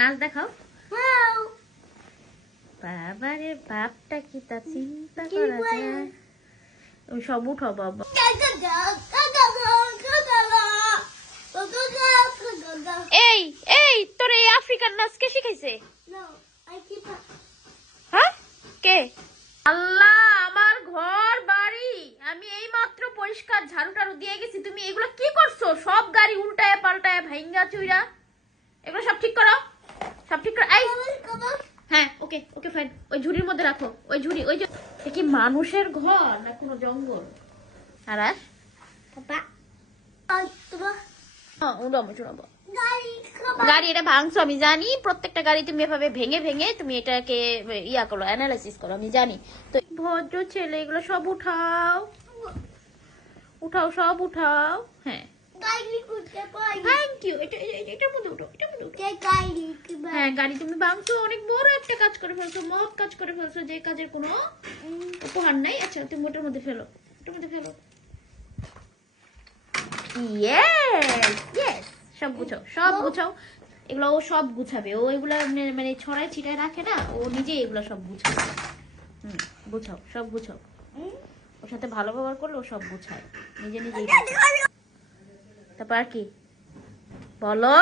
নাচ দেখাও। বাবারে বাপটা কি তা চিন্তা করা যায়। সব উঠো বাবা। এই এই তোর এই আফ্রিকান নাচ কে শিখাইছে? হ্যাঁ কে? আল্লাহ, আমার ঘর বাড়ি আমি এই মাত্র পরিষ্কার ঝাড়ু টাড়ু দিয়ে গেছি, তুমি এগুলো কি করছো? সব গাড়ি উল্টায় পাল্টায় ভাইঙ্গা চুইরা, এগুলো সব ঠিক করো, সব ঠিক করো। এই হ্যাঁ ওকে ওকে ফাইন, ওই ঝুড়ির মধ্যে রাখো, ওই ঝুড়ি ওই যে কি মানুষের ঘর না কোনো জঙ্গল? আরাস গাড়ি এটা ভাঙছো আমি জানি, প্রত্যেকটা গাড়ি তুমি এভাবে ভেঙে ভেঙে তুমি এটাকে ইয়া করো, অ্যানালাইসিস করো, আমি জানি তো। ভদ্র ছেলে, এগুলো সব উঠাও উঠাও, সব উঠাও। হ্যাঁ থ্যাংক ইউ। এটার মধ্যে উঠো, এটার মধ্যে উঠো। হ্যাঁ গাড়ি তুমি ভাঙছো, অনেক বড় একটা কাজ করে ফেলছো, মহৎ কাজ করে ফেলছো, যে কাজের কোনো উপহার নাই। আচ্ছা তুমি ওটার মধ্যে ফেলো, ওটার মধ্যে ফেলো। ইয়েস ইয়েস, সব গুছাও, সব গুছাও। এগুলো ও সব গুছাবে, ও এগুলা মানে ছড়ায় ছিটায় রাখে না, ও নিজে এগুলো সব গুছাবে। গুছাও, সব গুছাও। ওর সাথে ভালো ব্যবহার করলে ও সব গুছায় নিজে নিজেই। তারপর কি বলো?